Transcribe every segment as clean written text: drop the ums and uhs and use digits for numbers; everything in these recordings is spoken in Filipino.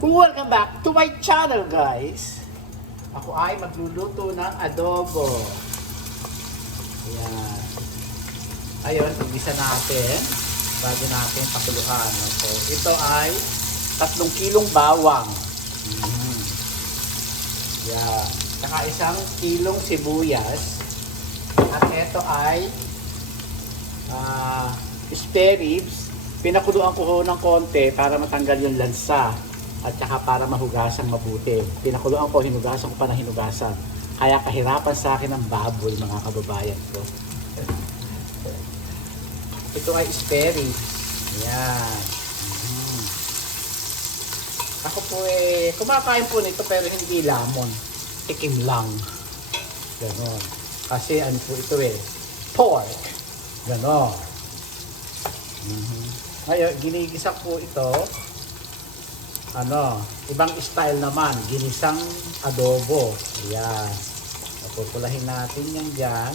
Welcome back to my channel, guys. Ako ay magluluto ng adobo. Ayan. Ayun, umpisa natin bago natin pakuluan. So, ito ay 3 kilong bawang. Ayan. Saka 1 kilong sibuyas. At ito ay spare ribs. Pinakuluan ko ng konti para matanggal yung lansa. At saka para mahugasan mabuti. Pinakuluan ko, hinugasan ko pa ng hinugasan. Kaya kahirapan sa akin ang baboy, mga kababayan ko. Ito ay spare ribs. Ayan. Ako po kumakain po nito pero hindi lamon. Tikim lang. Ganon. Kasi ano po ito pork. Ganon. Ngayon, ginigisa po ito. Ibang style naman, ginisang adobo. Ayan. Papupulahin natin yan dyan.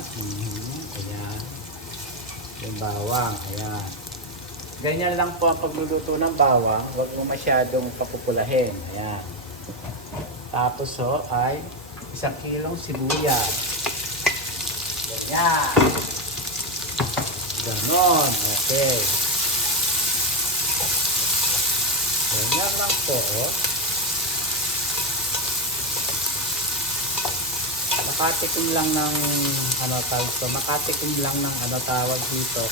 Ayan. Yung bawang. Ayan. Ganyan lang po ang pagluluto ng bawang. Huwag mo masyadong papupulahin. Ayan. Tapos ay 1 kilong sibuyas. Ganyan. Ganon. Okay. Ganyan lang po. Makatikim lang ng makatikim lang ng tawag dito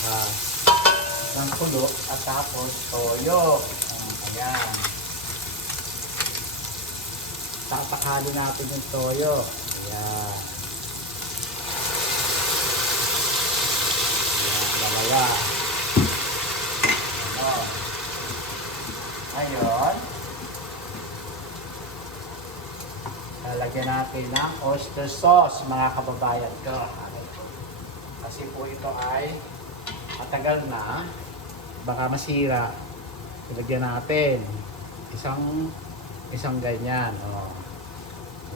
ng kulo at tapos toyo. Ayan. Tapakhalo natin yung toyo. Ayan. Dalawa. Ngayon, lalagyan natin ng oyster sauce, mga kababayan ko. Kasi po ito ay matagal na, baka masira. Ilagyan natin isang ganyan.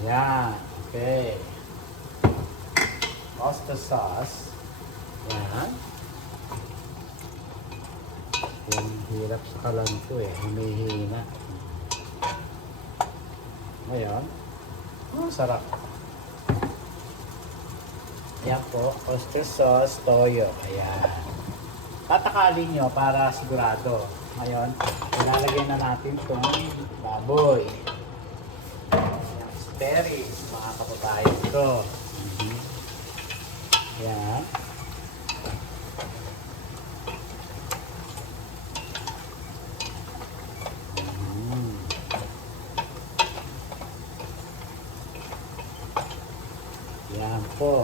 Ayan. Okay. Oyster sauce. Ayan. Yung hirap sa kalan ko humihina. Ngayon, sarap. Ayan po, oyster sauce, toyo. Ayan. Tatakalin nyo para sigurado. Ngayon, ilalagay na natin itong baboy. Ayan, spare ribs, mga kababayan ko. Ayan. Yan po.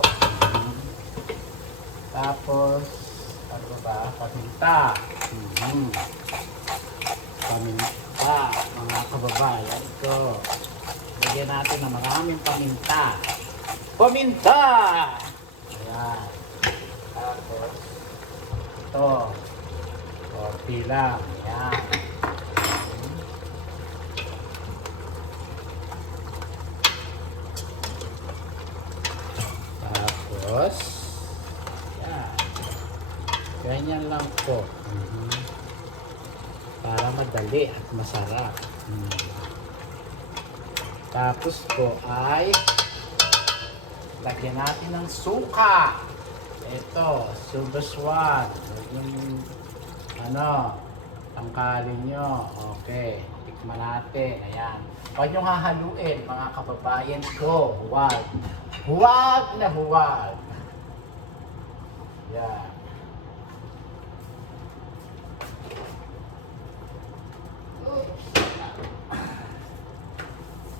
Tapos, ano ba? Paminta. Paminta, mga kababayan ko. Lagyan natin ng maraming paminta. Paminta! Ayan. Tapos, ito. Konti lang. Ayan. Tapos, yan. Ganyan lang po. Para madali at masarap. Tapos po ay lagyan natin ng suka. Ito, subaswan. Yung tangkalin nyo. Okay. Tikman natin. Ayan. Huwag nyo hahaluin, mga kababayan ko. Huwag. Huwag na huwag. Yan.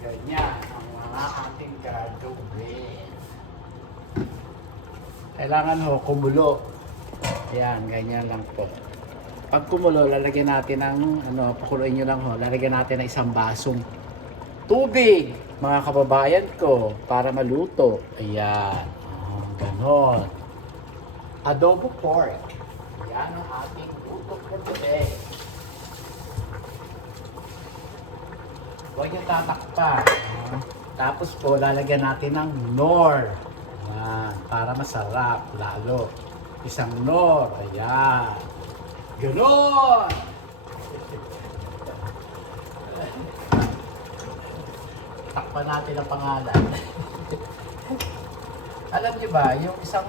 Ganyan ang mga ating gagawin. Kailangan kumulo. Yan, ganyan lang po. Pag kumulo, lalagyan natin ng pakuluin nyo lang lalagyan natin ng 1 basong tubig, mga kababayan ko, para maluto. Ayan. Ganon. Adobo pork. Yan ang ating luto for today. Huwag yung tatakpan. Tapos po, lalagyan natin ng Knorr. Ayan. Para masarap lalo. 1 Knorr. Ayan. Ganon! Takpan natin ang pangalan. Alam niyo ba, yung isang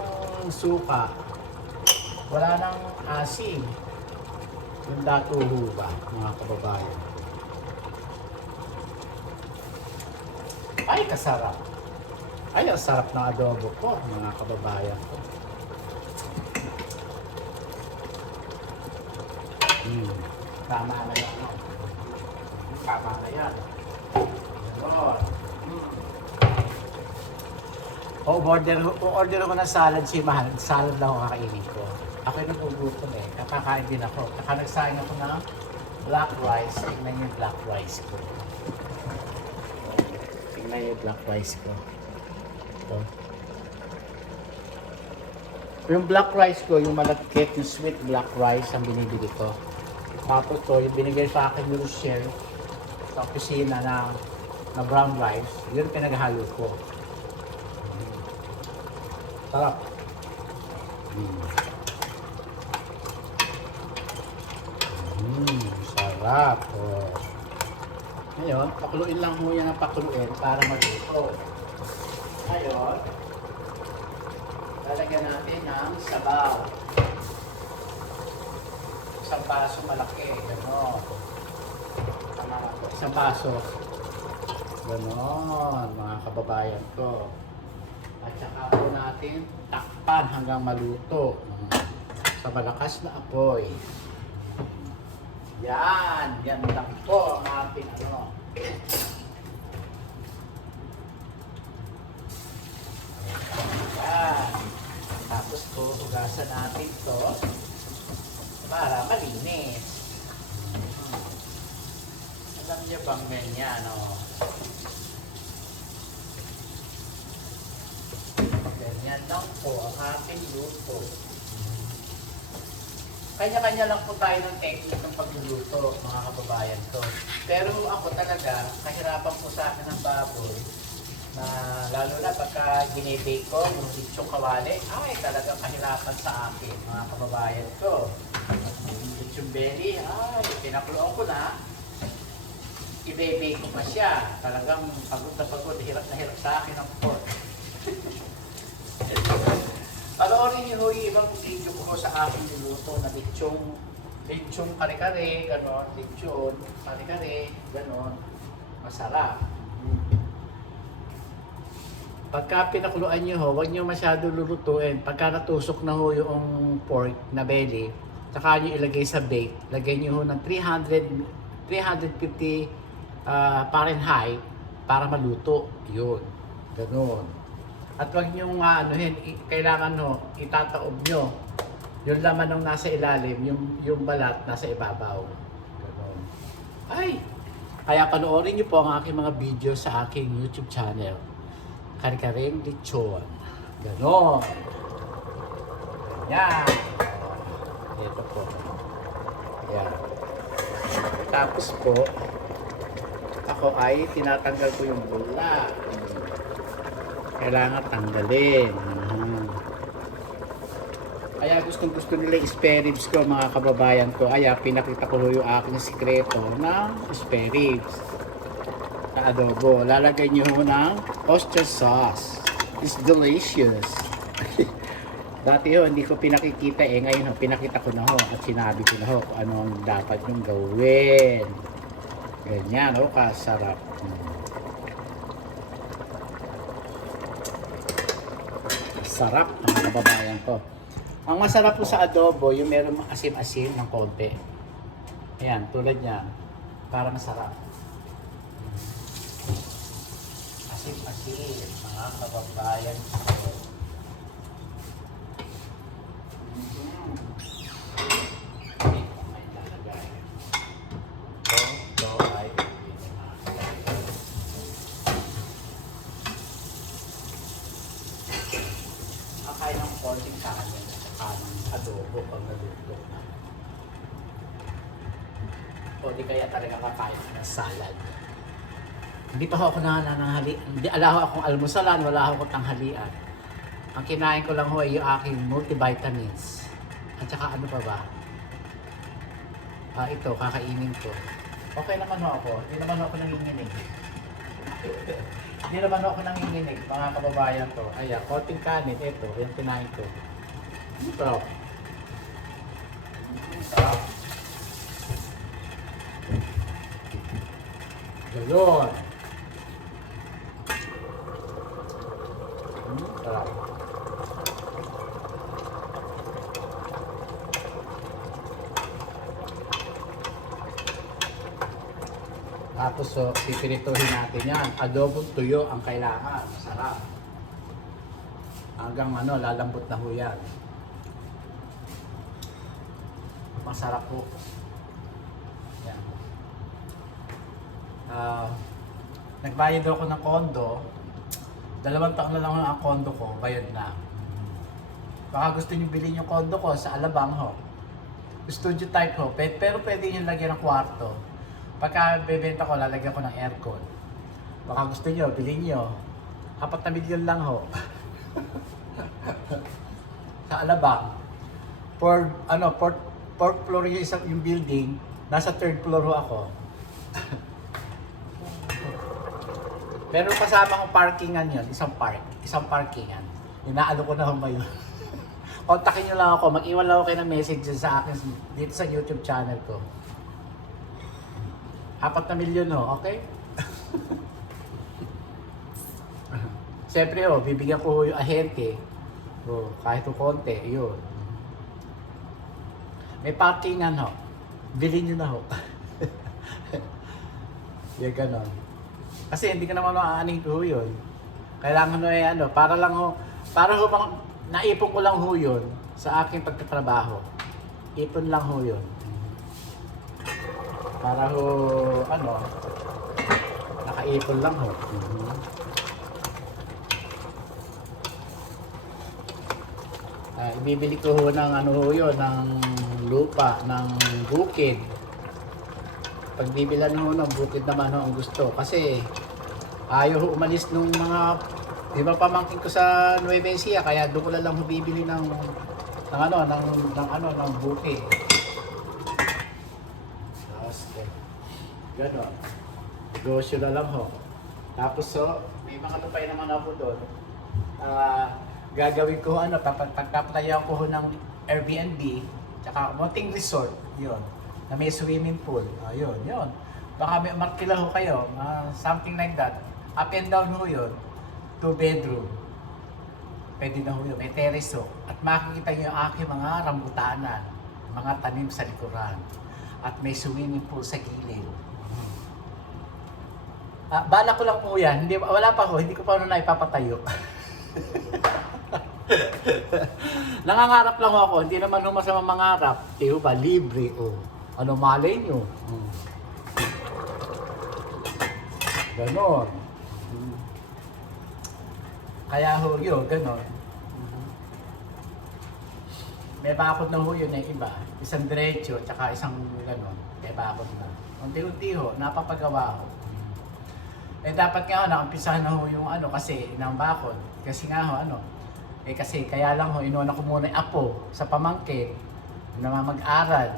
suka, wala nang asim. Yung datuho ba, mga kababayan? Ay, kasarap. Ay, ang sarap ng adobo ko, mga kababayan ko. Tama na yan. No? Tama na yan. Oh. Order ako ng salad si Mahal. Salad lang ako kakainin ko. Ako yung nagugutom eh. Kakakain din ako. Nagsaing ako ng black rice. Tingnan yung black rice ko. Tingnan yung black rice ko. Ito. Yung black rice ko, yung malagkit, yung sweet black rice ang binibili ko. Tapos to, yung binigay sa akin ni Rochelle sa opisina na brown rice, yun pinaghalo ko. Sarap. Sarap. Oh. Ngayon, pakuluin lang mo yan ang pakuluin para maluto. Ngayon, lalagyan natin ng sabaw. Isang baso malaki. Ganon. Isang baso. Ganon, mga kababayan ko. At saka po natin takpan hanggang maluto. Sa malakas na apoy. Yan. Yan lang po ang ating ano. Yan. Tapos po, hugasan natin to para malinis. Alam niyo bang ganyan, no? Ganyan lang po ang ating luto. Kanya-kanya lang po tayo ng technique ng pagluluto, mga kababayan ko. Pero ako talaga, kahirapan po sa akin ng baboy, na lalo na pagka ginibake ko, yung litsong kawali, ay talagang kahirapan sa akin, mga kababayan ko. Yung litsong belly, ay pinakuluan ko na, i-bake ko pa siya. Talagang pagod hirap na hirap sa akin ang pork. Panoorin niyo yung ibang video ko sa aking niluto na litsong kare-kare, gano'n, litsyon, kare-kare, gano'n, masarap. Pagka pinakuluan niyo ho, huwag niyo masyado lulutuin. Pagka natusok na ho yung pork na belly, saka niyo ilagay sa bake, lagay niyo ho ng 350 Fahrenheit para maluto. Yun, gano'n. At wag nyo kailangan itataob nyo. Yung laman ng nasa ilalim, yung balat nasa ibabaw. Ganun. Ay! Kaya panoorin nyo po ang aking mga video sa aking YouTube channel. Kare-kareng lechon. Ganon. Yan. Ito po. Yan. Tapos po, ako ay tinatanggal ko yung bula. Kailangan tanggalin. Kaya gusto nila spare ribs ko, mga kababayan ko. Kaya pinakita ko yung aking sikreto ng spare ribs na adobo. Lalagay nyo ng oyster sauce. It's delicious. Dati hindi ko pinakikita ngayon pinakita ko na at sinabi ko na kung ano ang dapat yung gawin. Ganyan kasarap. Sarap, mga kababayan ko. Ang masarap po sa adobo, yung meron asim-asim ng konti. Ayan, tulad niyan. Para masarap. Asim-asim, mga kababayan ko. Kakain ng konting kanin at saka ng adobo pag naluto na. O di kaya talaga kakain ng salad. Hindi pa ako nananghali. Hindi ala akong almusalan, wala akong tanghalian. Ang kinain ko lang ay yung aking multivitamins. At saka ano pa ba? Ito, kakainin ko. Okay naman ako. Hindi naman ako nanginginig. Hindi naman ako nanginginig, mga kababayan to. Ayan, konting kanin, ito, yung kinain ko. Sarap. Sarap. Gayon. Sarap. Tapos so, pipirituhin natin yan. Adobong tuyo ang kailangan. Sarap. Hanggang ano, lalambot na ho yan. Masarap po. Yan. Nagbayad ako ng kondo. 2 taon na lang ang kondo ko, bayad na. Baka gusto niyo bilhin yung kondo ko sa Alabang ho. Studio type ho, pero pwede niyo lagyan ng kwarto. Pagka bebenta ko, lalagyan ko ng aircon. Baka gusto niyo, bilhin niyo. 4 na milyon lang ho. Sa Alabang. Fourth floor yung building, nasa 3rd floor ho ako. Pero kasama kong parkingan yun, isang parkingan. Inaano ko na ba yun? Kontakin nyo lang ako, mag-iwan lang ako kayo ng message sa akin dito sa YouTube channel ko. 4 na milyon ho, okay? Siyempre ho, bibigyan ko yung ahente. Kahit yung konti, yun. May parkingan ho. Bilhin nyo na ho. Yan ganon. Kasi hindi ka naman maaaning ho yun. Kailangan ho para naipon ko lang ho yun sa aking pagtatrabaho. Ipon lang ho yun. Para ho, nakaipon lang ho. Ibibili ko ho ng ng lupa, ng bukid. Pagbibilan ho ng bukid naman ho ang gusto. Kasi ayaw ho umalis nung mga pamangkin ko sa Nueva Ecija, kaya doon ko lang ho bibili ng bukid. Tapos, gano'n. Negosyo na lang ho. Tapos may mga lupay naman ako doon. Gagawin ko pagpaplayan ko ho ng Airbnb, tsaka mounting resort, yun, na may swimming pool. Yun. Baka may markila ho kayo, something like that. Up and down ho yun, 2 bedroom. Pwede na ho yun, may terrace ho. At makikita nyo yung aking mga rambutanan, mga tanim sa likuran. At may swimming pool sa gilid. Bala ko lang po yan, wala pa ho, hindi ko pa na ipapatayo. Nangangarap lang ako, hindi naman masama mangarap. Tiyo ba, libre o. Ano malay nyo? Ganon. Kaya ho yun, ganon. May bakod na ho yun iba. Isang diretso, tsaka isang ganon. May bakod na. Unti-unti ho, napapagawa ho. Dapat nga ho, nakampisahan na ho yung kasi ng bakod. Kasi nga ho, kasi kaya lang ho, inuuna ko muna yung apo sa pamangkin na mag-aral.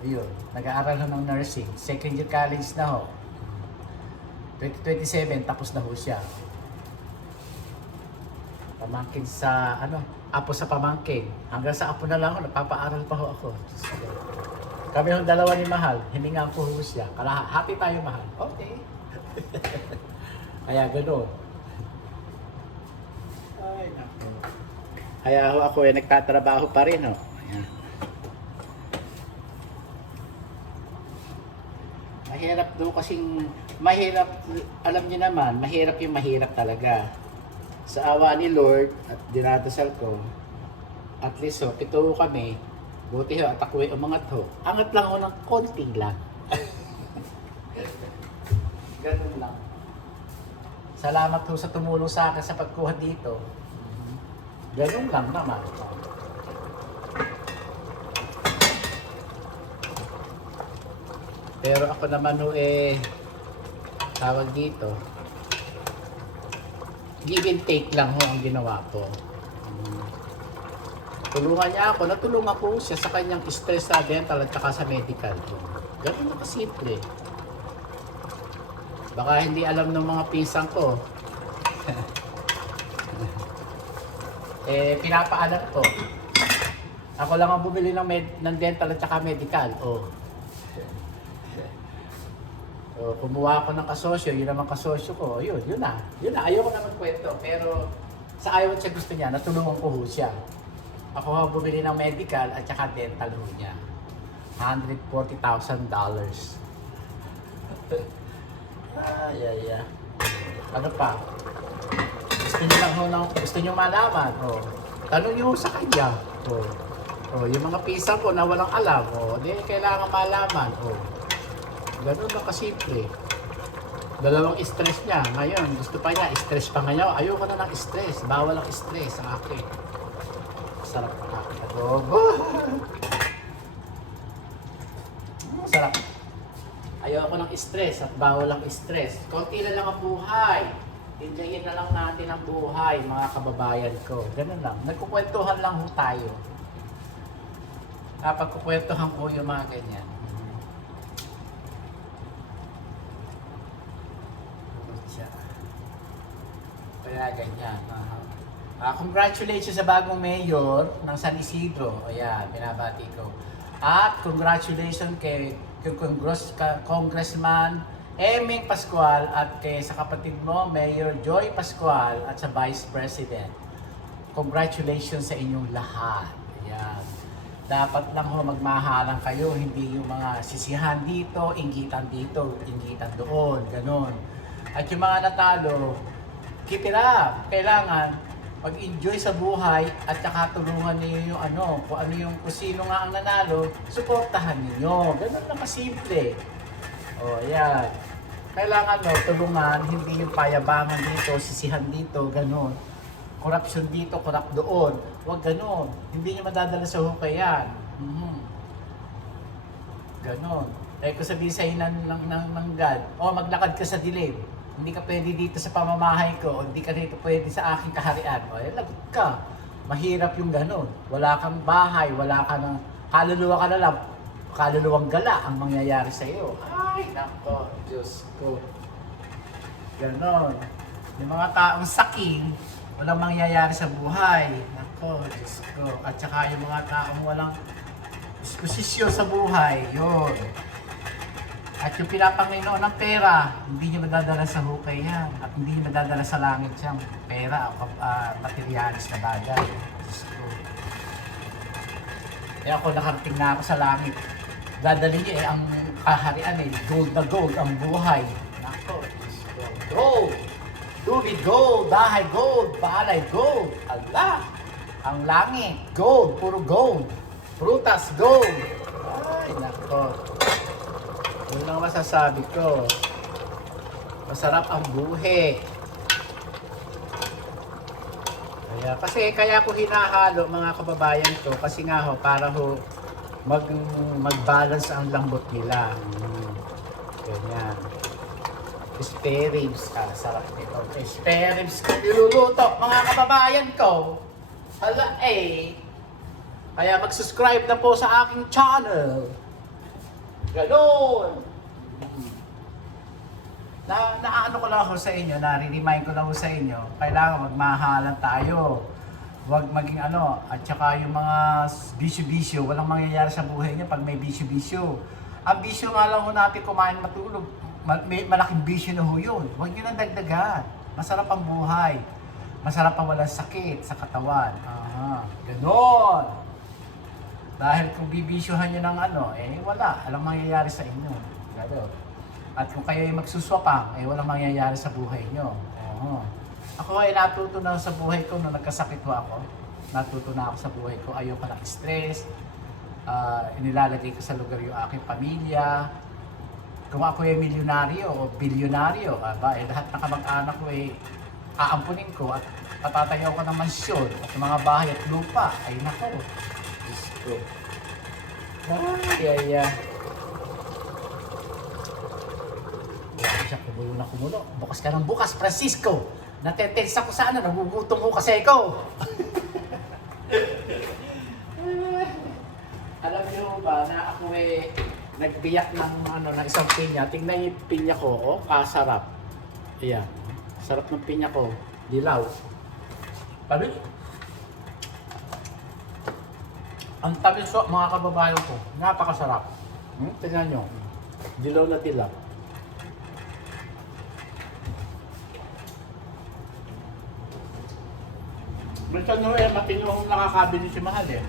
Ayun, nag-aaral ho ng nursing. Second year college na ho. 2027, tapos na ho siya. Pamangkin sa, apo sa pamangkin. Hanggang sa apo na lang ho, nagpapaaral pa ho ako. Kami ho dalawa ni Mahal, hininga ko ho siya. Happy tayo, Mahal. Okay. Kaya gano'n. Ay, naku. Kaya ako nagtatrabaho pa rin. Ayan. Mahirap doon kasing, alam niyo naman, mahirap yung mahirap talaga. Sa awa ni Lord at dinadasal ko, at least 7 kami, buti at ako umangat ho. Angat lang ho ng konting lang. Ganun lang. Salamat ho sa tumulong sa akin sa pagkuha dito. Ganun lang naman. Pero ako naman ho tawag dito, give and take lang ho ang ginawa ko. Tulungan niya ako, natulungan ko siya sa kanyang stress sa dental at saka sa medical. Ganun na kasimple. Baka hindi alam ng mga pinsan ko. Pinapaalam ko. Ako lang ang bumili ng dental at saka medical. Kumuha ako ng kasosyo, yun naman kasosyo ko. Yun na. Ayoko na magkwento. Pero sa ayaw siya gusto niya, natulungan ko ho siya. Ako ang bumili ng medical at saka dental ho niya. $140,000. Ano pa? Gusto niyo malaman. Tanong niyo sa kanya. Yung mga pisa ko na walang alam. Di kailangan malaman. Ganun lang kasimple. Dalawang stress niya. Ngayon, gusto pa niya, stress pa ngayon. Ayoko na ng stress. Bawal ang stress sa akin. Sarap ng aking adobo. Sarap. Ayoko ng stress at bawal ang stress. Konti na lang ang buhay. Enjoyin na lang natin ang buhay, mga kababayan ko. Ganun lang. Nagkukwentuhan lang ho tayo. Kapag kukwentuhan ko yung mga ganyan. Kaya ganyan. Congratulations sa bagong mayor ng San Isidro. Ayan, binabati ko. At congratulations kay Congressman Eming Pascual at kay sa kapatid mo, Mayor Joy Pascual at sa Vice President. Congratulations sa inyong lahat. Ayan. Dapat lang ho magmahalan kayo, hindi yung mga sisihan dito, inggitan doon, ganun. At yung mga natalo, keep it up. Kailangan mag-enjoy sa buhay at saka tulungan niyo yung kung sino nga ang nanalo, suportahan niyo. Ganun lang kasimple. Ayan. Kailangan tulungan, hindi yung payabangan dito, sisihan dito, ganun. Korupsyon dito, korap doon. Huwag ganun. Hindi niyo madadala sa hukay yan. Ganun. Kung sabihin sa'yo ng God, maglakad ka sa dilim. Hindi ka pwede dito sa pamamahay ko, o hindi ka dito pwede sa aking kaharian. Lagot ka. Mahirap yung ganun. Wala kang bahay, wala ka ng kaluluwa ka na lang. Kaluluwang gala ang mangyayari sa iyo. Ay, nako, Diyos ko. Ganon. Yung mga taong saking, walang mangyayari sa buhay. Nako, Diyos ko. At saka yung mga taong walang posisyon sa buhay, yun. At yung pinapanginoon ng pera, hindi niyo madadala sa hukay yan. At hindi niyo madadala sa langit siyang pera o materialis na bagay. Diyos ko. Kaya ako nakarating na ako sa langit. Dadali niya ang kaharian gold na gold ang buhay. Nako, gold! Tubig gold, bahay gold, paalay gold. Allah! Ang langit, gold, puro gold. Prutas, gold. Ay, nako. Yun lang masasabi ko. Masarap ang buhay. Kaya ko hinahalo mga kababayan ko kasi nga para mag-balance ang lambot nila. Ganyan. Spare ribs. Sarap nito. Spare ribs ko niluluto mga kababayan ko. Hala Kaya mag-subscribe na po sa aking channel. Ganon! Naano ko lang ako sa inyo, nare-remind ko lang ako sa inyo, kailangan magmahalan tayo. Huwag maging at saka yung mga bisyo-bisyo, walang mangyayari sa buhay niya pag may bisyo-bisyo. Ang bisyo nga lang ho natin kumain matulog, may malaking bisyo na ho yun. Huwag nyo nang dagdagan. Masarap ang buhay. Masarap ang walang sakit sa katawan. Ganon! Dahil kung bibisyohan nyo ng wala. Alang mangyayari sa inyo. Ganon. At kung kayo ay magsuswapang, walang mangyayari sa buhay nyo. Ako ay natuto na sa buhay ko nung nagkasakit ako. Natuto na ako sa buhay ko. Ayoko ng stress. Inilalagay ko sa lugar yung aking pamilya. Kung ako ay milyonaryo o bilyonaryo, lahat ng kamag-anak ko ay aampunin ko at patatayaw ko ng mansyon at mga bahay at lupa. Ay nako. Diyos ko. Siya kumulo. Bukas ka ng bukas, Francisco. Natetensa ko sana, nagugutom ko kasi ikaw. Alam niyo ba na ako nagbiyak ng ano ng isang pinya. Tingnan niyo yung pinya ko, oh, sarap. Ayan. Sarap ng pinya ko. Dilaw. Tamis. Ang tamis so, mga kababayan ko. Napakasarap. Tingnan nyo. Dilaw na dilaw. Minsan nyo matinong nakakabili si Mahal eh.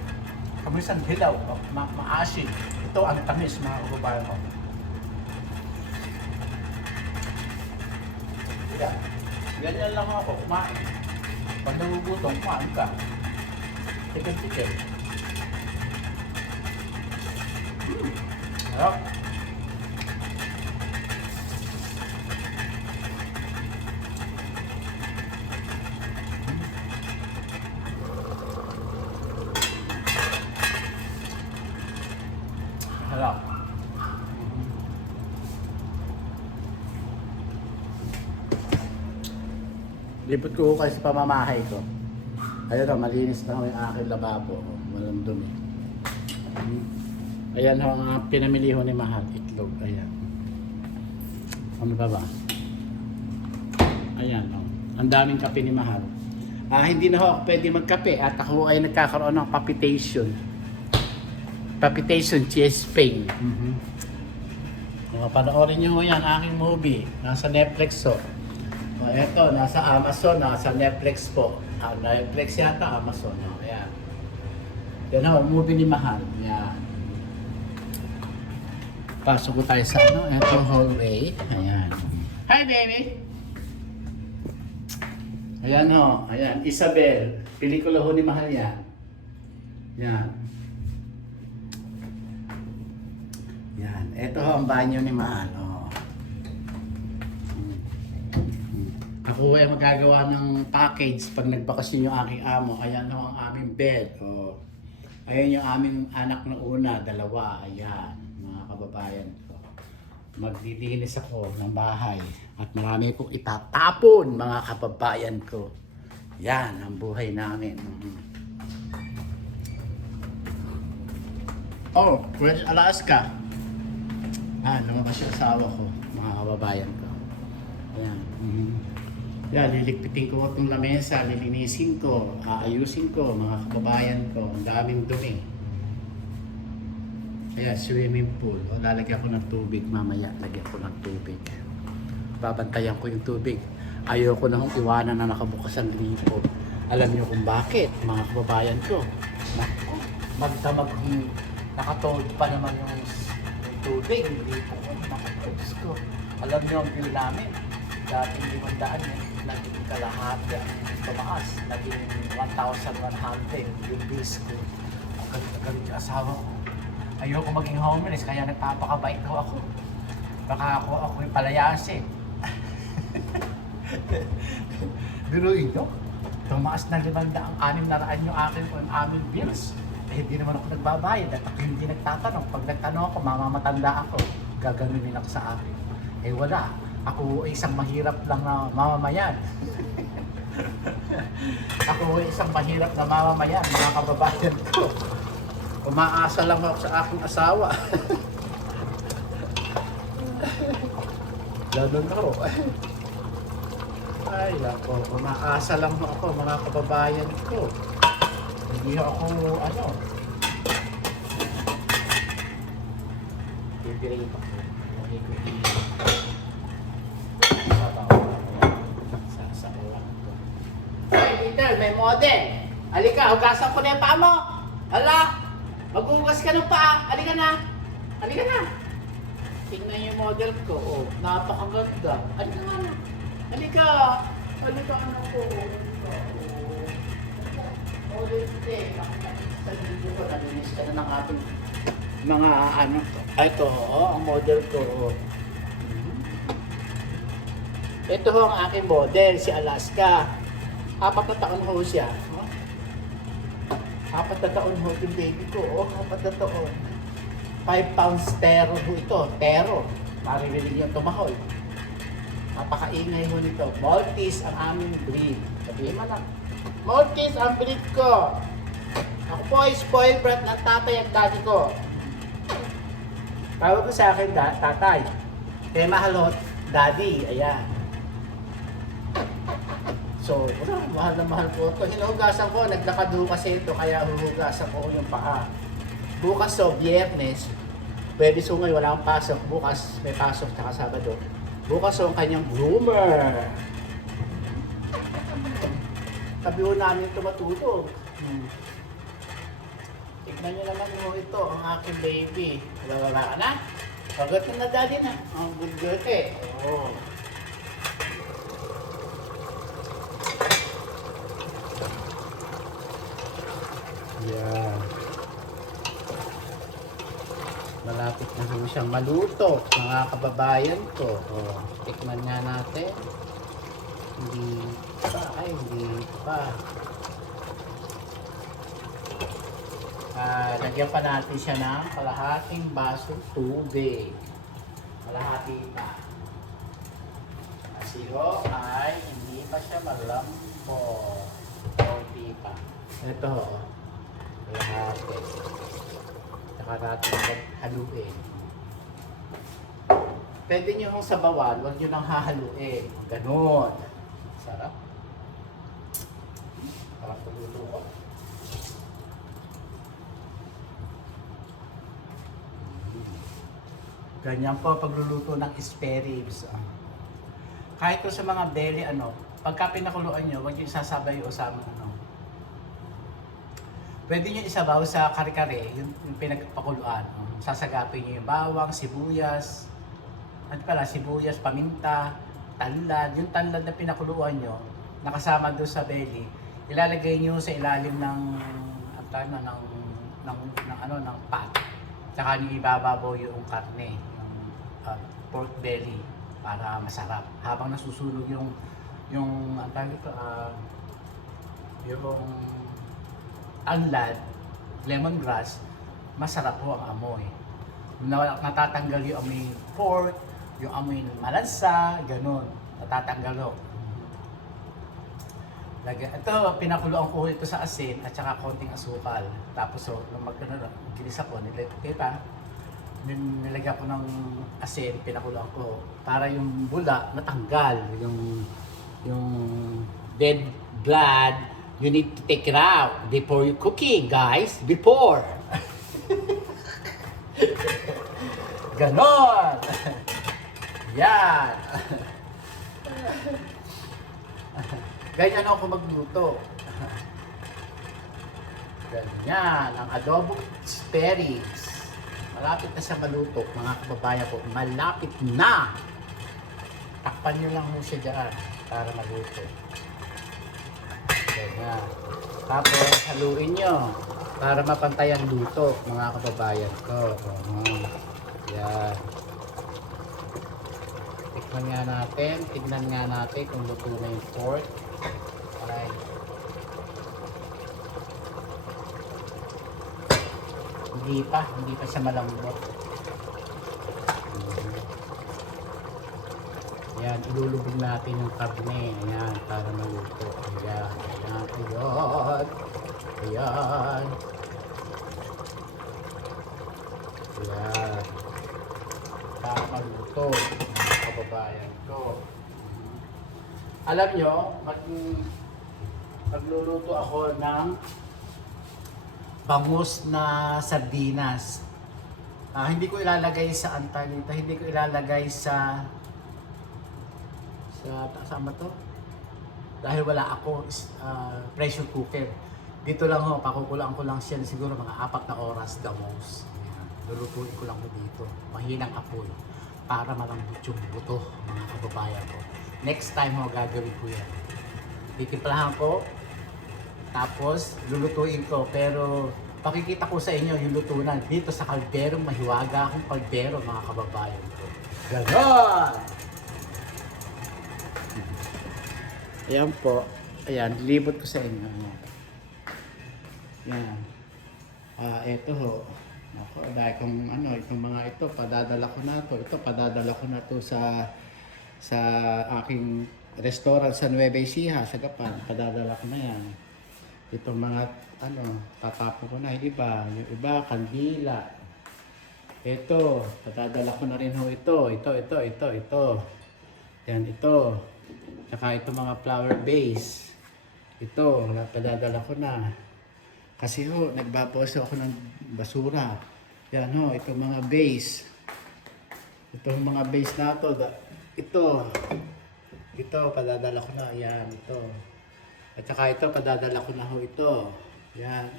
Minsan dilaw, maasin. Ito ang tamis mga kababayan ko. Yeah. Ganyan lang ako, kumain. Pag nagugutom, kumain ka. Chicken. Harap. Harap. Lipot ko kayo sa pamamahay ko. Ayun o, malinis na ho yung aking lababo. Walang dumi. Ayan ho ang pinamili ho ni Mahal. Itlog. Ayan. Ano ba? Ayan o. Ang daming kape ni Mahal. Hindi na ho ako pwede magkape at ako ay nagkakaroon ng palpitation. Palpitation chest pain. Panoorin nyo ho yan, aking movie. Nasa Netflix ho. Ito, nasa Amazon, nasa Netflix po. Netflix yata, Amazon. Ayan. Yan ho, movie ni Mahal. Ayan. Pasok ko tayo sa ano, ito hallway. Ayan. Hi baby! Ayan ho, ayan. Isabel. Pelikula ho ni Mahal yan. Yan. Yan. Ito ho ang banyo ni Mahal. Ako ay magagawa ng package pag nagbakasyon yung aking amo. Ayan ho ang aming bed. Ayan yung aming anak na una, dalawa. Ayan, mga kababayan ko. Magdilinis ako ng bahay. At marami kong itatapon, mga kababayan ko. Yan ang buhay namin. Oh, where's Alaska? Lumabas yung asawa ko, mga kababayan ko. Ayan. Yan, liligpitin ko itong lamesa, lilinisin ko, aayusin ko, mga kababayan ko. Ang daming dumi. Ayan, swimming pool. Lalagyan ko ng tubig mamaya. Lagyan ko ng tubig. Babantayan ko yung tubig. Ayoko na kong iwanan na nakabukas ang gripo. Alam niyo kung bakit, mga kababayan ko. Magdamag nakatold pa naman yung tubig. Hindi po ko nakatold ko. Alam niyo ang bill namin. Dating 500 naging kalahati ang tumaas. Naging 1,100 yung bills ko. Ang galit yung asawa ko. Ayoko maging homeless, kaya nagpapakabait ko ako. Baka ako yung palayasi. Biruin nyo, tumaas na 500, 600 yung aming bills. Hindi naman ako nagbabayad at ako hindi nagtatanong. Pag nagtanong ako, mamamatanda ako. Gaganunin ako sa akin. Wala. Ako ay isang mahirap lang na mamamayan. Ako ay isang mahirap na mamamayan, mga kababayan ko. Umaasa lang ako sa aking asawa. Ganun ako. Ay, ako. Umaasa lang ako, mga kababayan ko. Hindi ako, bibili pa. Ay, Peter, may model. Halika, hugasan ko na yung paa mo. Hala, maghugas ka ng paa. Halika na. Halika na. Tingnan yung model ko. Oh, napakaganda. Halika na. Halika. Halika anak ko. Model today. Sa video ko, nalinis ka na ng ating mga ano. Ito, ang model ko. Ito ang aking model, si Alaska. 4 na taon ho siya. 4 na taon ho yung baby ko. 4 na taon. 5 pounds tero ho ito. Tero. Maririnig yung tumahol. Napakaingay ho nito. Maltese ang aming breed. Sabihin mo na. Maltese ang breed ko. Ako po ay spoiled brat ng tatay at daddy ko. Tawag ko sa akin, tatay. Kaya mahalot, daddy. Ayan. So, mahal na mahal ko ito. Hinuhugasan ko, naglakad ho kasi ito, kaya huhugasan ko yung paa. Bukas so, Biyernes, pwede so ngayon, wala akong pasok. Bukas, may pasok, tsaka Sabado. Bukas so, ang kanyang groomer. Sabi ho namin ito matulog. Tignan nyo naman mo ito, ang aking baby. Bababa ka na? Pagod na daddy na. Ang good eh. Oo. Yeah. Malapit na ho siyang maluto, mga kababayan ko. Oh, tikman nga natin. Hindi pa. Lagyan pa natin siya ng kalahating basong tubig. Kalahati pa. Kasi ho ay hindi pa siya malambot. Konti pa. Ito ho. Kalahati. Saka natin haluin. Pwede nyo hong sabawan, huwag nyo nang hahaluin. Ganon. Sarap. Sarap pagluto ko. Ganyan po pagluluto ng spare ribs. Kahit po sa mga belly, pagka pinakuluan nyo, huwag nyo isasabay o sa pwede nyo isabaw sa kare-kare, yung pinagpakuluan. Sasagapin nyo yung bawang, sibuyas, sibuyas, paminta, tanlad. Yung tanlad na pinakuluan nyo, nakasama doon sa belly, ilalagay nyo sa ilalim ng pot. Tsaka nyo ibababaw yung karne, yung pork belly, para masarap. Habang nasusunog yung tanlad, lemongrass, masarap po ang amoy. Natatanggal yung amoy pork, yung amoy malansa, ganun. Natatanggal o. Ito, pinakuloan ko ito sa asin at saka konting asukal. Tapos nung ginis ako, nilagyan ko ng asin, pinakuloan ko para yung bula natanggal, yung dead blood. You need to take it out before you cooking, guys. Before. Ganon. Yan. Ganyan ako magluto. Ganyan. Ang adobo spare ribs. Malapit na siya maluto, mga kababayan ko. Malapit na. Takpan nyo lang mo siya dyan para maluto. Ganyan. Tapos haluin nyo para mapantay ang luto, mga kababayan ko. Yan. Tignan nga natin kung luto na yung pork. Alright. Hindi pa siya malambot. Ayan, ilulubog natin yung karne. Ayan, para maluto. Ayan. Ayan. Para maluto. Mga kababayan ko. Alam nyo, magluluto ako ng bangus na sardinas. Hindi ko ilalagay sa hindi ko ilalagay sa saan ba to? Dahil wala ako pressure cooker. Dito lang pakukulaan ko lang siya siguro mga 4 na oras the most. Lulutuin ko lang dito. Mahinang apoy para malambot yung buto, mga kababayan ko. Next time gagawin ko yan. Titimplahan ko, tapos lulutuin ko, pero pakikita ko sa inyo yung lutunan dito sa kaldero, mahiwaga akong kaldero, mga kababayan ko. Ganon! Ayan po. Ayan, libot ko sa inyo. Ayan. Ito ho. Ako, dahil kung itong mga ito, padadala ko na to. Ito, padadala ko na to sa aking restaurant sa Nueva Ecija, sa Gapan. Padadala ko na yan. Itong mga, tatapon ko na. Yung iba, kandila. Ito, patadala ko na rin ho ito. Ito. Yan, ito. Tsaka ito mga flower vase. Ito, padadala ko na. Kasi ho, nagbabawas ako ng basura. Yan ho, itong mga vase. Itong mga vase na to. Ito, padadala ko na. Yan, ito. At saka ito, padadala ko na ho ito. Yan.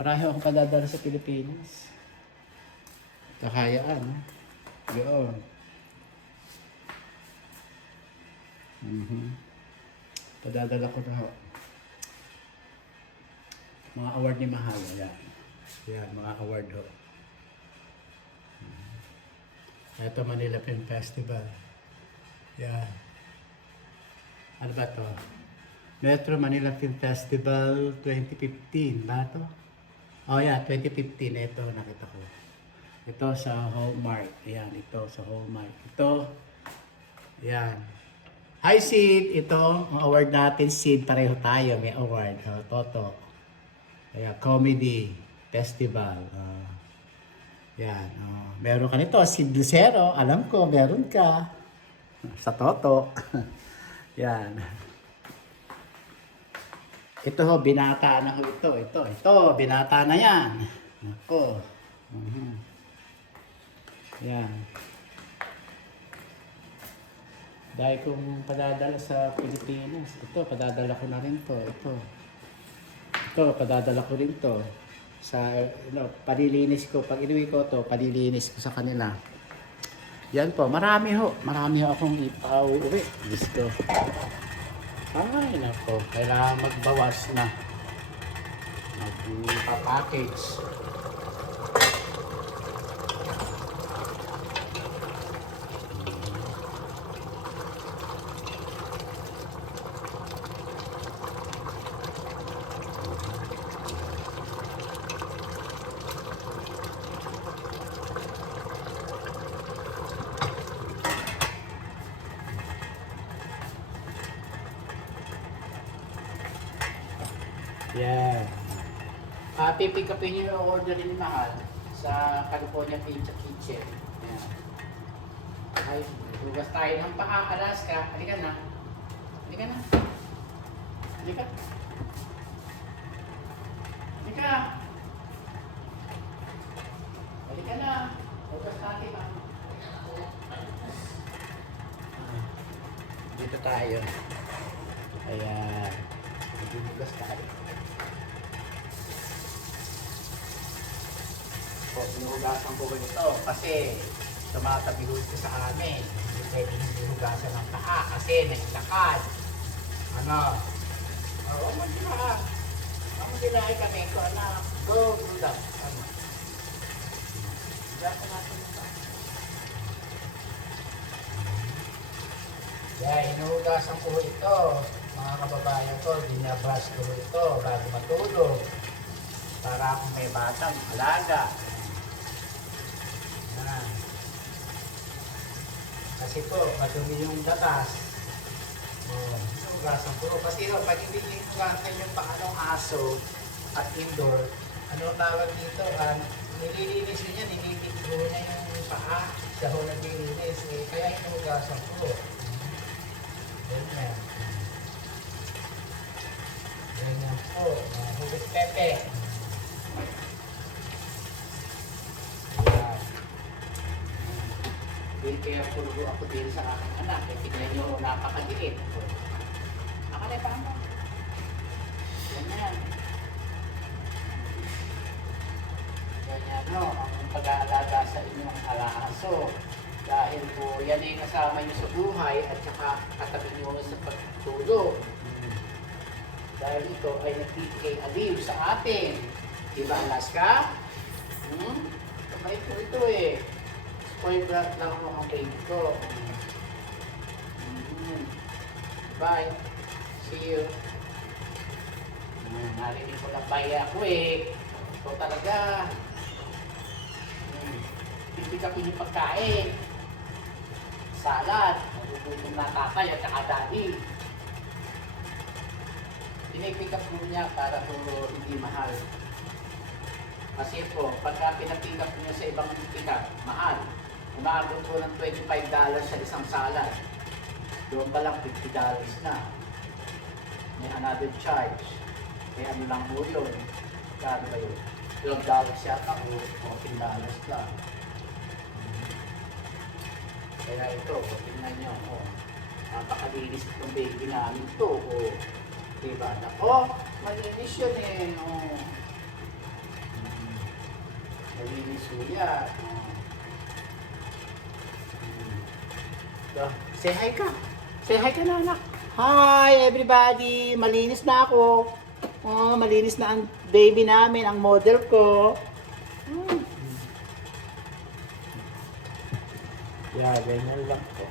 Marami akong padadala sa Pilipinas. Kakayaan. Yun. Padadala ko na ho. Mga award ni Mahal. Yan. Yan, mga award ho. Ito Manila Film Festival. Yan. Ano ba to? Metro Manila Film Festival 2015. Ba to? Oh yeah, 2015. Ito, nakita ko. Ito sa Hallmark. Ayan, ito sa Hallmark. Ito. Ayan. Hi Sid! Ito, ang award natin, Sid. Pareho tayo. May award. Toto. Ayan, Comedy Festival. Yan. Meron ka nito, Sid Lucero. Alam ko, meron ka. Sa Toto. Yan. Ito ho, binata na ho ito. Ito, binata na yan. Ako. Yan. Dahil kung padadala sa Pilipinas, ito, padadala ko na rin to. Ito, padadala ko rin to. Sa, palilinis ko. Pag inuwi ko to, palilinis ko sa kanila. Yan po, marami ho akong ipauwi. Diyos ko. Ay, nako, kailangan magbawas na. Magpapackage. Yeah. Pipick upin nyo yung order ni Mahal sa California Pizza Kitchen. Yeah. Ay, hugas tayo ng paa, Alaska. Halika na. Halika na. Halika. Halika. Halika na. Hugas natin ha. Dito tayo. Ayan. Hugas tayo. Hinuhugasan ko ito kasi tumatagihod ko sa amin. Hindi pwedeng hinuhugasan ng paa kasi naglakad. Ano? Oo, magdila. Magdilahay kami ko na go, bulak. Ano? Hugasan natin ito. Kaya hinuhugasan ko ito. Mga kababayan ko, binabrush ko ito bago matulog. Para kung may batang alaga. Kasi po, madumi yung gatas. Hugasan ko. Kasi pag hindi hugasan yung paanong aso at indoor, ano tawag dito? Nililinis nyo niya, nililigo niya yung paa. Siya ho naglilinis. Kaya hinuhugasan ko. Ganyan. Ganyan po. Hugas pepe. Kaya puro ako din sa aking anak. Tignan nyo, napakaliit. Nakalay pa mo. Ganyan. Ganyan, no? Ang pag-aalaga sa inyong alaaso. Dahil po, yan ay kasama nyo sa buhay at saka katabi nyo sa pagtulog. Dahil ito ay nagbibigay aliw sa atin. Diba, Alaska? Kamay po ito eh. Spoiled brat lang ako ang baby ko. Bye. See you. Narinig ko lang bye ako eh. Ito talaga. Pipikapin yung pagkain. Salad. Nagugutom na tatay at saka daddy. Pinipick up mo niya para po hindi mahal. Kasi po, pagka pinapick up niyo sa ibang pick-up, mahal. Umaabot po ng $25 sa isang salad. Doon pa lang $50 na. May another charge. May ano lang po yun. Kano ba yun? $12 yata o $14 lang. Kaya ito, tingnan nyo. Oh, napakalinis itong baby namin ito. Oh, diba? Oh, malinis yun eh. Oh. Malinis yun yan. Say hi ka. Say hi ka na, anak. Hi everybody! Malinis na ako. Oh, malinis na ang baby namin, ang model ko. Yeah, ganyan lang po.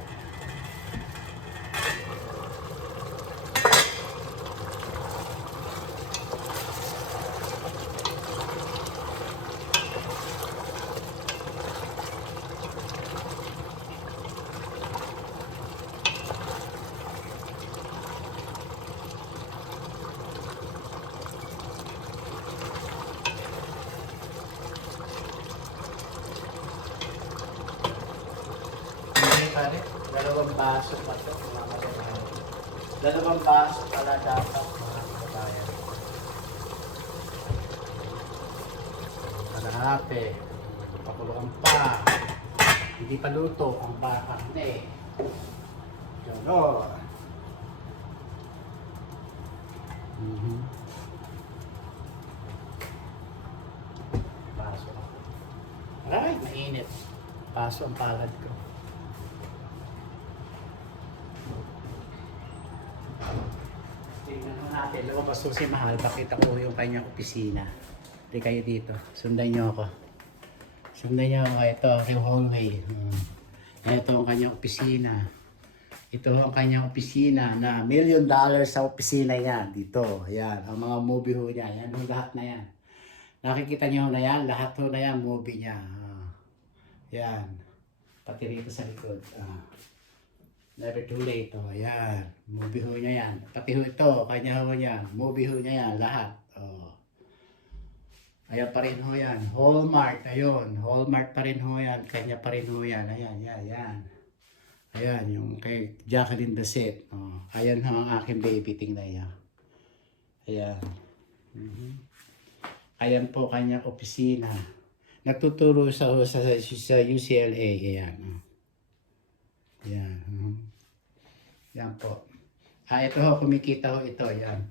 Pare, dalawang baso pa ito, mga kababayan. Dalawang baso pala dapat, mga kababayan. Kalahati. Pakuluan pa. Hindi pa luto ang karne. Yolo. Baso. Ay, mainit. Baso ang palad ko. Tingnan mo natin, lumabas po si Mahal, pakita ko yung kanyang opisina. Hindi kayo dito, sundan nyo ako. Sundan nyo ako, ito yung hallway. Ito ang kanyang opisina. Ito ang kanyang opisina na $1 million sa opisina niya. Dito, yan, ang mga movie ho niya, yan yung lahat na yan. Nakikita nyo na yan, lahat ho na yan, movie niya. Yan, pati rito sa likod. Never too late, oh, ayan. Movie ho niya yan. Pati ho ito, kanya ho niya. Movie ho niya yan, lahat. Oh. Ayan pa rin ho yan. Hallmark, ayun. Hallmark pa rin ho yan. Kanya pa rin ho yan. Ayan, yan, yan. Ayan, yung kay Jacqueline Daset. Oh. Ayan ho ang aking baby, tingnan niya. Ayan. Ayan po kanyang opisina. Nagtuturo sa UCLA. Ayan. Oh. Yan. Yan po. Ito ho, kumikita ho ito. Yan.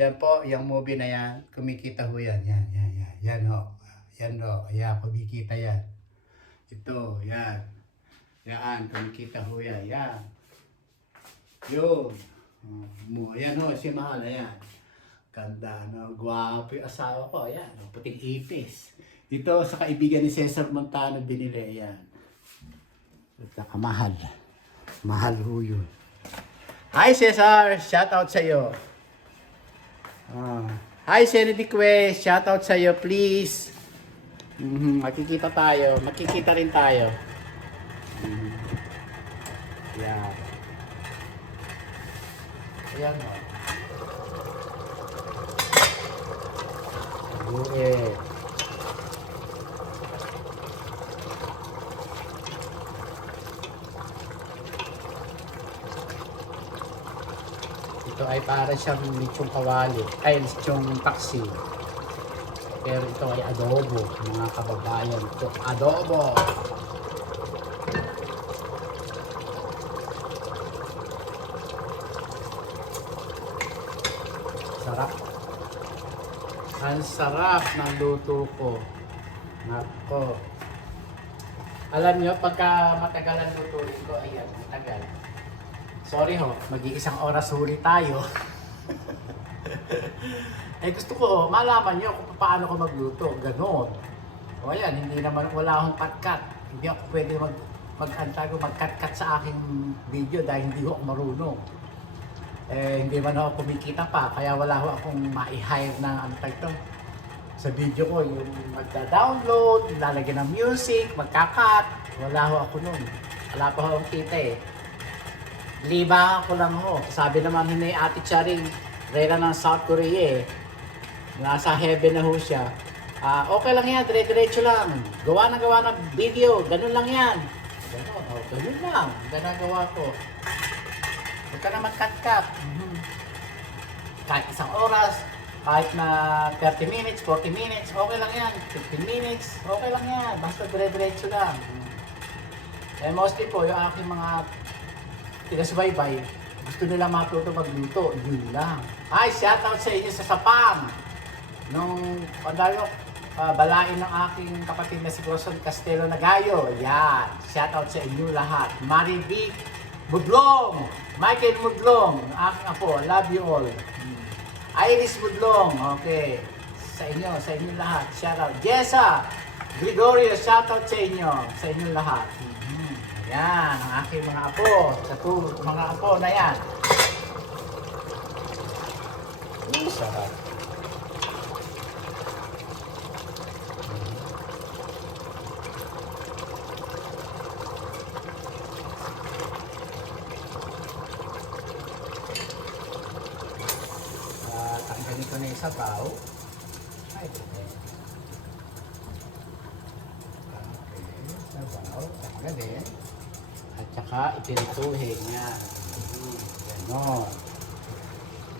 Yan po, yung movie na yan. Kumikita ho yan. Yan, yan, yan. Yan ho. Yan ho. Yan, kumikita yan. Ito, yan. Yan, kumikita ho yan. Yan. Yun. Yan ho, si Mahal. Yan. Ganda, no? Gwapo yung asawa ko. Yan. Puting ipis. Dito sa kaibigan ni Cesar Montano binili. Yan. Mahal. Mahal ho yun. Hi Cesar! Shoutout sa iyo. Hi Senedy Quest! Shoutout sa iyo please. Makikita tayo. Makikita rin tayo. Yan. Ayan o. Okay. Ito ay para siyang lechong kawali, ay lechong taxi. Pero ito ay adobo, mga kababayan. Ito, adobo! Sarap. Ang sarap ng luto ko. Nako. Alam nyo, pagka matagal ang lutuin ko, ayan, matagal. Sorry ho, mag-iisang oras huli tayo. Eh gusto ko, malaman nyo kung paano ko magluto, ganon. O ayan, hindi naman, wala akong cut-cut. Hindi ako pwede mag-cut-cut sa aking video dahil hindi ako marunong. Eh hindi man ako kumikita pa, kaya wala ho akong ma-hire na ito. Sa video ko, yung magda-download, lalagyan ng music, magka-cut. Wala ho ako nun. Wala pa ho akong kita eh. Liba ko lang ho. Sabi naman ni Ate Charing, rera ng South Korea eh. Nasa heaven na ho siya. Okay lang yan, dire-diretso lang. Gawa ng video, ganun lang yan. Ganun, ganun lang. Ginagawa ko. Huwag ka naman cut-cut. Kahit isang oras, kahit na 30 minutes, 40 minutes, okay lang yan. 15 minutes, okay lang yan. Basta dire-diretso lang. Mostly po, yung aking mga tinasubaybay, gusto nila matuto magluto. Yun lang. Ay, shoutout sa inyo sa Sapang. Nung balain ng aking kapatid na si Roson Castelo Nagayo. Yan. Shoutout sa inyo lahat. Marivic Budlong. Michael Budlong. Aking apo. Love you all. Iris Budlong. Okay. Sa inyo lahat. Shoutout. Jessa Gregorio. Shoutout sa inyo lahat. Yan. Ang aking mga apo. Sa mga apo na yan. Sarap. Tanggalin ko na yung sabaw. Ay, okay. Sabaw, tanggalin. At saka ipintuhin yan. Ganon.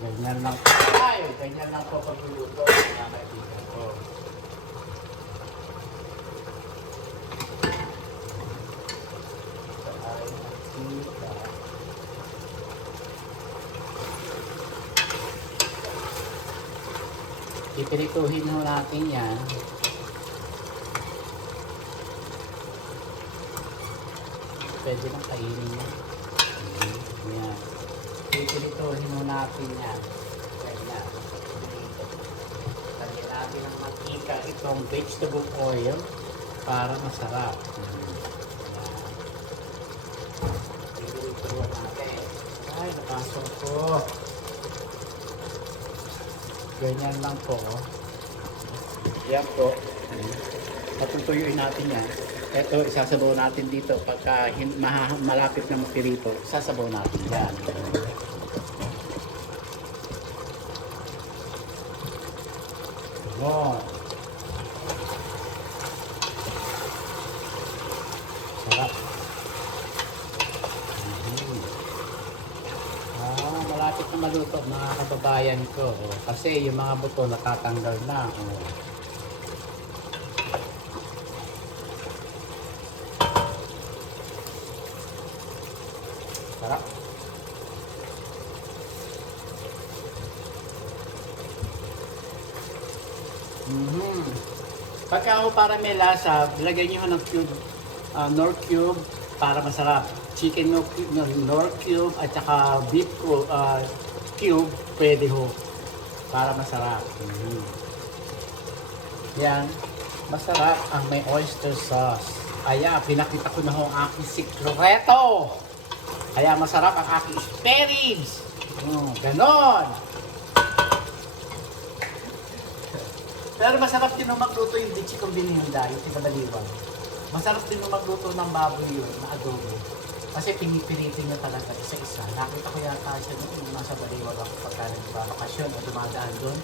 Ganyan lang po. Ay, ganyan lang po pagluluto. Mga kaibigan ko. Ipirituhin ho natin yan. Pwede nang kainin yan. Yan. Ipirituhin ho natin yan. Ganyan. Lagyan natin ng mantika itong vegetable oil para masarap. Ipirituhin natin. Ay, napasok ko. Ganyan lang po. Yan po. Patutuyuin natin yan. Ito, isasabaw natin dito. Pagka malapit na mapirito, sasabaw natin yan. Wow. Sarap. Malapit na maluto mga kababayan ko. Kasi yung mga buto natatanggal na. Sarap. Pagka ako para may lasa, lagyan nyo ng cube, nor cube para masarap. Chicken nor cube at saka beef cube, pwede ho. Para masarap. Yan. Masarap ang may oyster sauce. Kaya, pinakita ko na ho ang aking sikreto. Kaya masarap ang aking spare ribs. Ganon. Pero masarap din nung magluto yung ditchi kong binihinda, yung tigabaliwan. Masarap din nung magluto ng baboy yun, na adobo. Kasi pinipilitin niya talaga isa-isa. Nakita ko yata siya nung nasa baliwan ako pagka nagbabakasyon o dumadaan doon.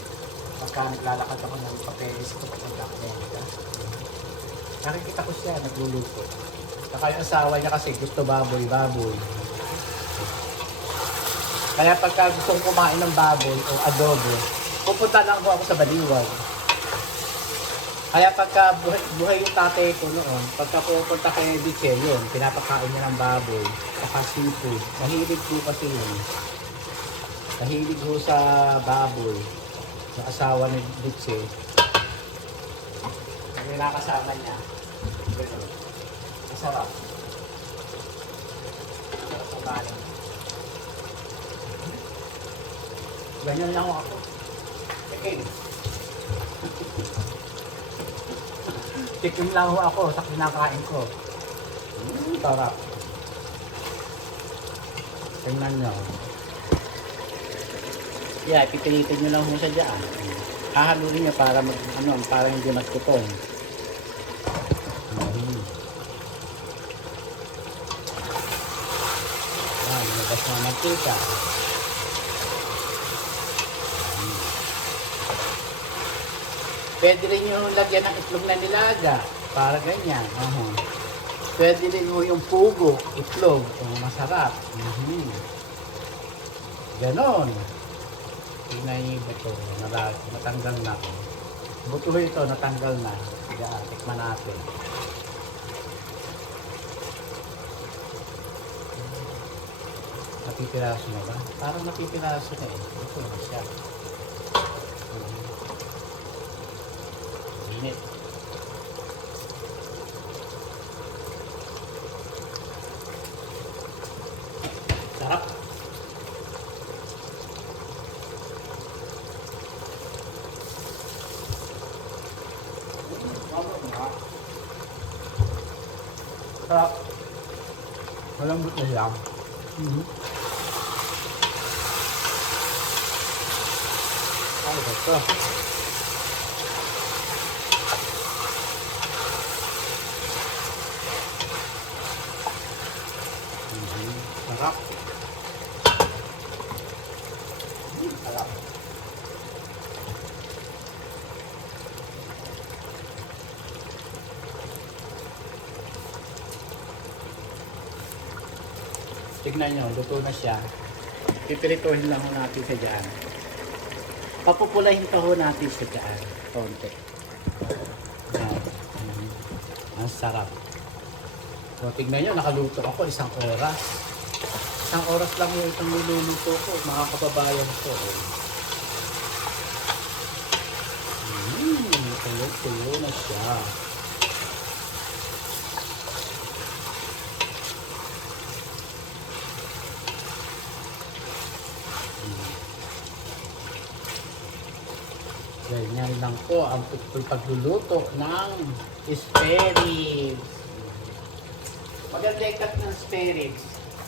Pagka naglalakad ako ng papeles ko papunta ako Amerika. Nakikita ko siya, nagluluto. Saka yung asawa niya kasi gusto baboy. Kaya pagka gusto kong kumain ng baboy o adobo, pupunta lang ako sa baliwan. Kaya pagka buhay yung tatay ko noon, pagka pupunta kay Biche, yun, pinapakain niya ng baboy, saka seafood. Mahilig po kasi yun. Mahilig po sa baboy, yung asawa ni Biche. Yung nakasama niya. Masarap. Masarap sa baling. Ganyan lang ako. Chicken. Chicken lang ako sa kinakain ko. Sarap. Tingnan nyo. Yeah, pipilitin nyo lang mo siya dyan. Hahaluin nyo para para hindi magtutong. Yan, nabas na mantika. Pwede rin yung lagyan ng itlog na nilaga. Para ganyan. Pwede rin mo yung pugo, itlog. Masarap. Ganon. Tingnan niyo yung buto. Natanggal na. Buto ito, natanggal na. Tikman natin. Natitiraso na ba? Parang natitiraso na eh. Ito na siya. Init. Sarap. Sarap. Malambot na siya. Ay, ito. Sarap. Sarap. Tignan nyo, luto na siya. Pipirituhin lang ho natin sa dyan. Papupulahin pa ho natin sa dyan. Konti. Ang sarap. So, tignan nyo, nakaluto ako 1 oras. 1 oras lang yung itong niluluto ko, mga kababayan ko. Tulo na siya. Ganyan lang po ang pagluluto ng spare ribs. Maganda yung cut ng spare ribs.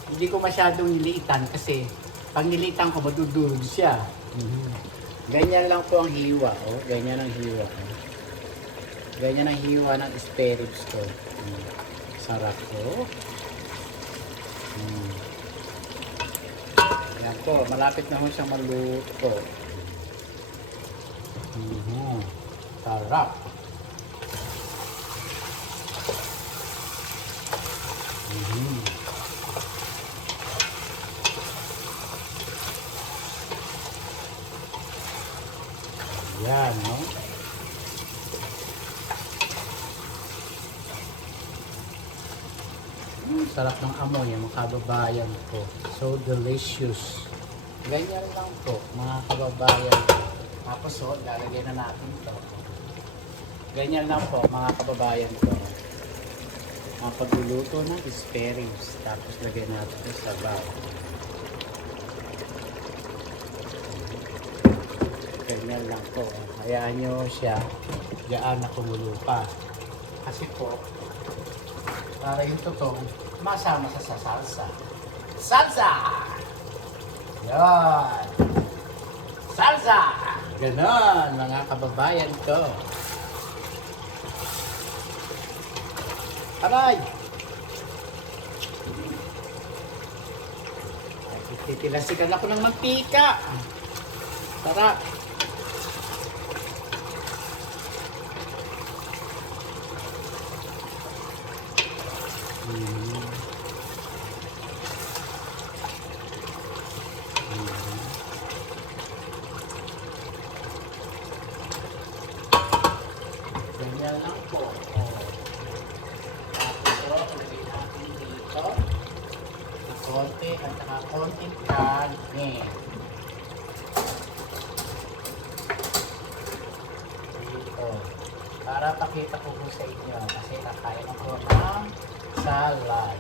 Hindi ko masyadong niliitan kasi pag niliitan ko madudurog siya. Ganyan lang po ang hiwa. Oh. Ganyan ang hiwa. Oh. Ganyan ang hiwa ng spare ribs ko. Sarap po. Yan po. Malapit na ho siyang maluto. Sarap. Yan, no? Sarap ng amoy, mga kababayan ko. So delicious. Ganyan lang po, mga kababayan ko. Tapos lalagyan na natin ito. Ganyan lang po, mga kababayan ko. Ang pagluluto ng spare ribs. Tapos lagyan natin ito sa bago. Ganyan lang po. Hayaan nyo siya. Diyan na kumulo pa. Kasi po, para yung tutong masama sa salsa. Salsa! Yan! Salsa! Ganon, mga kababayan ko. Aray! Titilasikan ako ng mantika. Sarap. Ganyan lang po. Tapos lagay natin dito na konti at saka konting karne. Dito. Para pakita ko po sa inyo kasi kakain ako ng salad.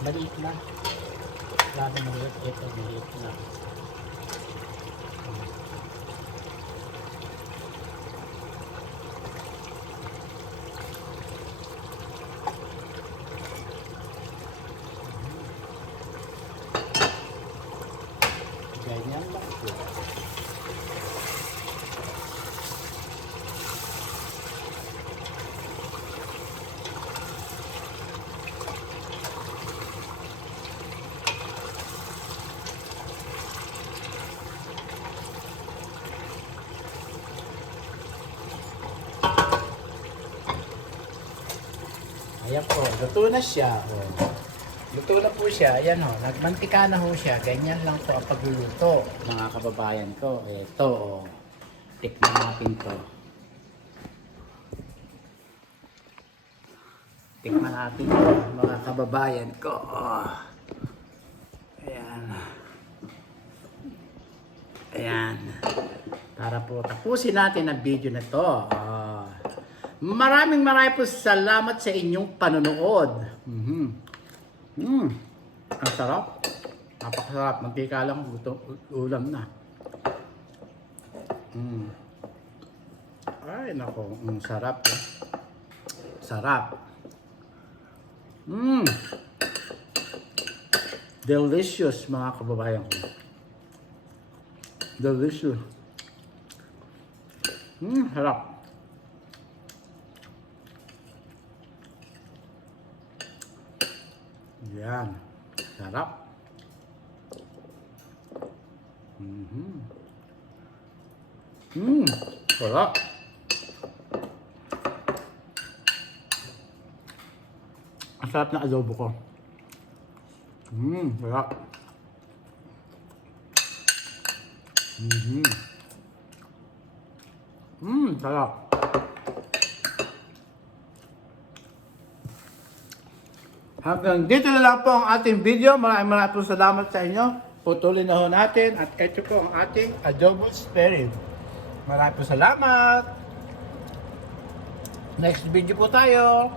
Maliit na. Lalo maliit. Ito maliit na. Ganyan lang po. Ayan po, luto na siya. Oh. Luto na po siya. Ayan ho, nagmantika na ho siya. Ganyan lang po ang pagluluto. Mga kababayan ko, ito oh. Tikman natin to. Tikman natin to, mga kababayan ko. Oh. Ayan. Ayan. Para po tapusin natin ang video na to. Maraming po salamat sa inyong panonood. Ang sarap. Napakasarap. Mantika lang, ulam na. Ay, nako. Sarap. Sarap. Delicious, mga kababayan ko. Delicious. Sarap. Yan. Sarap. Sarap. Ang sarap na adobo ko. Sarap. Sarap. Hanggang dito na lang po ang ating video. Maraming po salamat sa inyo. Putulin na ho natin. At ito po ang ating adobo spare rib. Maraming po salamat. Next video po tayo.